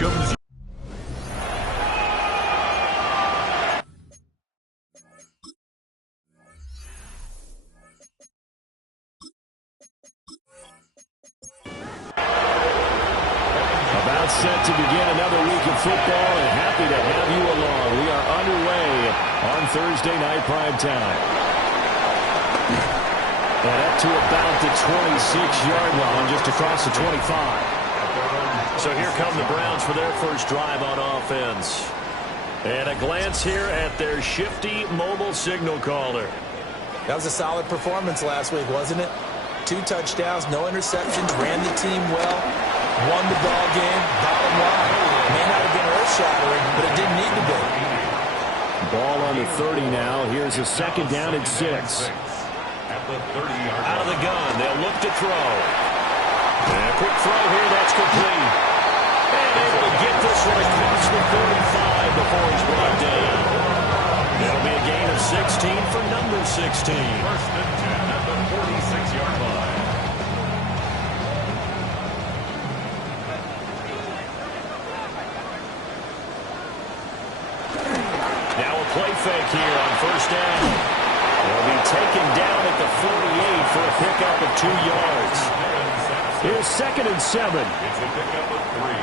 welcomes set to begin another week of football, and happy to have you along. We are underway on Thursday night primetime. And up to about the 26-yard line, just across the 25. So here come the Browns for their first drive on offense. And a glance here at their shifty mobile signal caller. That was a solid performance last week, wasn't it? 2 touchdowns, no interceptions, ran the team well. Won the ball game. Bottom line, may not have been earth-shattering, but it didn't need to be. Ball on the 30 now. Here's a second down and 6. at the 30-yard line. Out of the gun, they'll look to throw. And a quick throw here, that's complete. And able to get this one across the 35 before he's brought down. It'll be a gain of 16 for number 16. First and 10 at the 46-yard line. Play fake here on first down. They'll be taken down at the 48 for a pickup of 2 yards. Here's second and 7. It's a pickup of 3.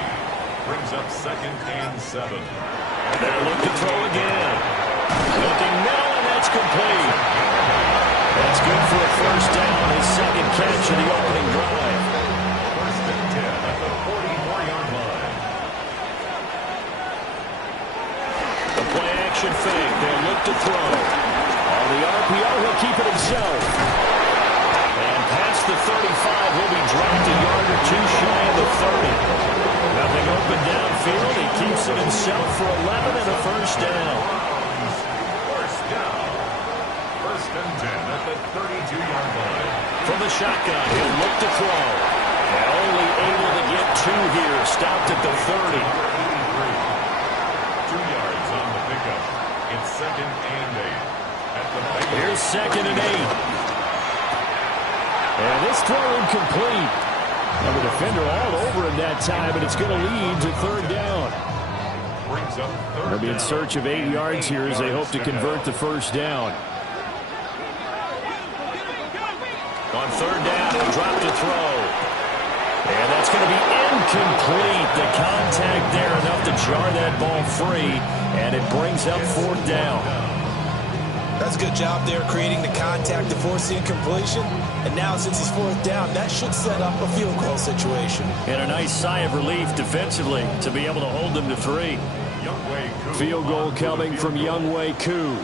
Brings up second and 7. They'll look to throw again. Looking middle, and that's complete. That's good for a first down, his second catch of the opening drive. First and 10 at the 44-yard line. Play-action fake. They'll look to throw. On the RPO, he'll keep it himself. And past the 35, will be dropped a yard or 2 shy of the 30. Nothing open downfield. He keeps it himself for 11 and a first down. First down. First and 10 at the 32-yard line. From the shotgun, he'll look to throw. And only able to get 2 here. Stopped at the 30. 2 yards on the pickup. It's second and 8. At the Here's second and 8. And this throw incomplete. And the defender all over him that time, and it's going to lead to third down. Brings up third They'll be in search of 8 yards here as they hope to convert the first down. On third down, he'll drop to throw. And that's going to be incomplete. The contact there enough to jar that ball free, and it brings up fourth down. That's a good job there creating the contact to force the incompletion. And now since it's fourth down, that should set up a field goal situation. And a nice sigh of relief defensively to be able to hold them to 3. Field goal coming from Younghoe Koo.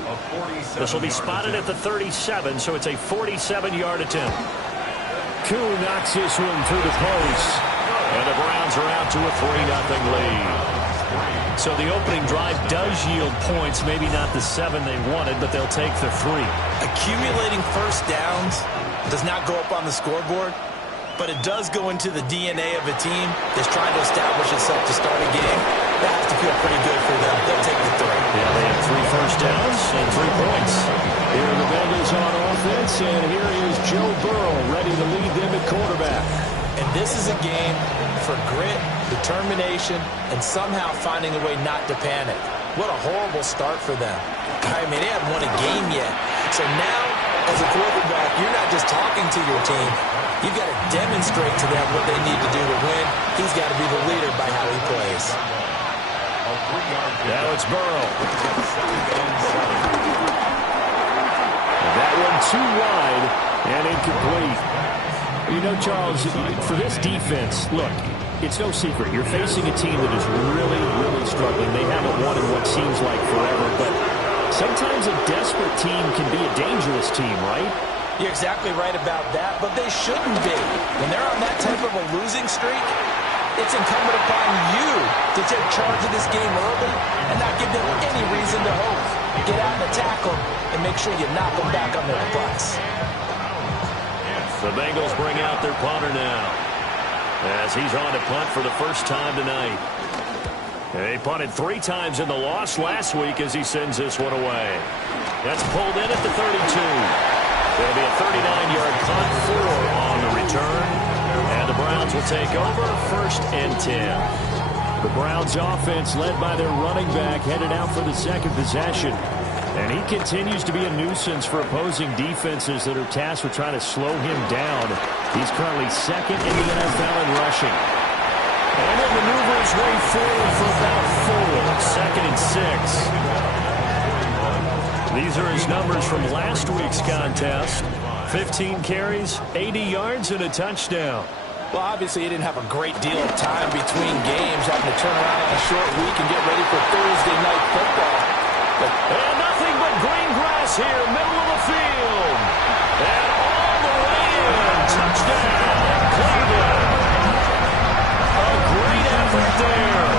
This will be spotted at the 37, so it's a 47-yard attempt. Koo knocks this one through the post. And the Browns are out to a 3-0 lead. So the opening drive does yield points, maybe not the 7 they wanted, but they'll take the 3. Accumulating first downs does not go up on the scoreboard, but it does go into the DNA of a team that's trying to establish itself to start a game. That has to feel pretty good for them. They'll take the 3. Yeah, they have 3 first downs and 3 points. Here are the Bengals on offense, and here is Joe Burrow ready to lead them at quarterback. And this is a game for grit, determination, and somehow finding a way not to panic. What a horrible start for them. I mean, they haven't won a game yet. So now, as a quarterback, you're not just talking to your team. You've got to demonstrate to them what they need to do to win. He's got to be the leader by how he plays. Now it's Burrow. That one too wide and incomplete. You know, Charles, for this defense, look, it's no secret. You're facing a team that is really, really struggling. They haven't won in what seems like forever, but sometimes a desperate team can be a dangerous team, right? You're exactly right about that, but they shouldn't be. When they're on that type of a losing streak, it's incumbent upon you to take charge of this game early and not give them any reason to hope. Get out and attack them and make sure you knock them back on their butts. The Bengals bring out their punter now as he's on to punt for the first time tonight. They punted 3 times in the loss last week as he sends this one away. That's pulled in at the 32. It'll be a 39-yard punt, 4 on the return. And the Browns will take over first and 10. The Browns offense led by their running back headed out for the second possession. And he continues to be a nuisance for opposing defenses that are tasked with trying to slow him down. He's currently second in the NFL in rushing. And he'll maneuver his way forward for about 4. Second and 6. These are his numbers from last week's contest. 15 carries, 80 yards, and a touchdown. Well, obviously, he didn't have a great deal of time between games, having to turn around on a short week and get ready for Thursday night football. And nothing but green grass here, middle of the field. And all the way in. Touchdown, Cleveland. A great effort there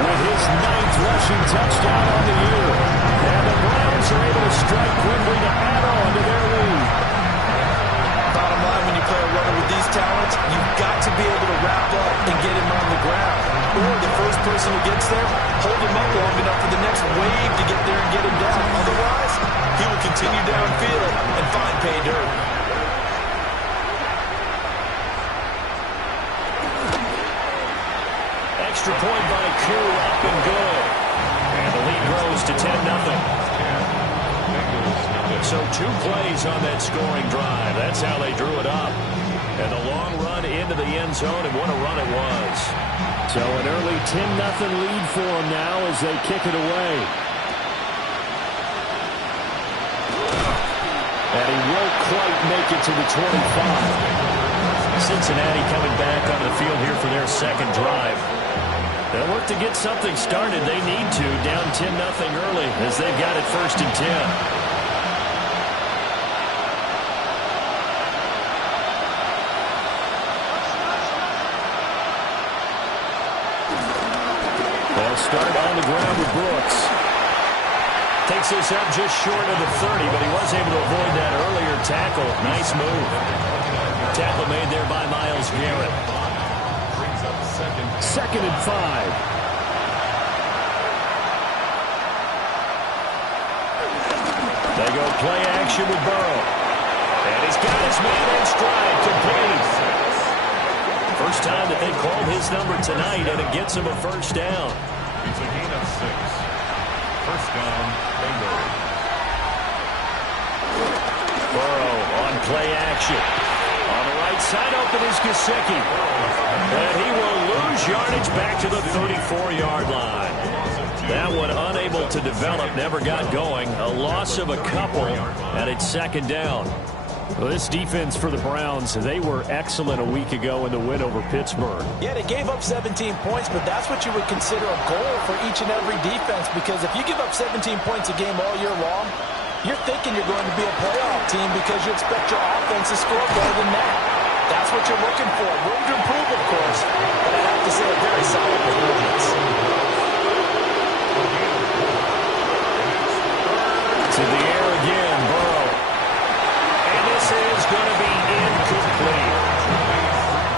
with his 9th rushing touchdown on the year. And the Browns are able to strike quickly to add on to their lead. Bottom line, when you play a runner with these talents, you've got to be able to wrap up and get him on the ground. Or the first person who gets there, hold him up long enough for the next wave to get there and get him down. Otherwise, he will continue downfield and find pay dirt. Extra point by Koo, up and good. And the lead grows to 10-0. So 2 plays on that scoring drive. That's how they drew it up. And a long run into the end zone, and what a run it was. So an early 10-0 lead for them now as they kick it away. And he won't quite make it to the 25. Cincinnati coming back onto the field here for their second drive. They'll look to get something started. They need to, down 10-0 early as they've got it 1st and 10. Start on the ground with Brooks. Takes this up just short of the 30, but he was able to avoid that earlier tackle. Nice move. Tackle made there by Myles Garrett. Second and 5. They go play action with Burrow. And he's got his man in stride, complete. First time that they called his number tonight, and it gets him a first down. It's a gain of 6. First down, Bengals. Burrow on play action. On the right side, open is Gesicki. And he will lose yardage back to the 34-yard line. That one unable to develop, never got going. A loss of a couple, and it's second down. Well, this defense for the Browns, they were excellent a week ago in the win over Pittsburgh. Yeah, they gave up 17 points, but that's what you would consider a goal for each and every defense, because if you give up 17 points a game all year long, you're thinking you're going to be a playoff team because you expect your offense to score better than that. That's what you're looking for. Room to improve, of course, but I have to say a very solid performance.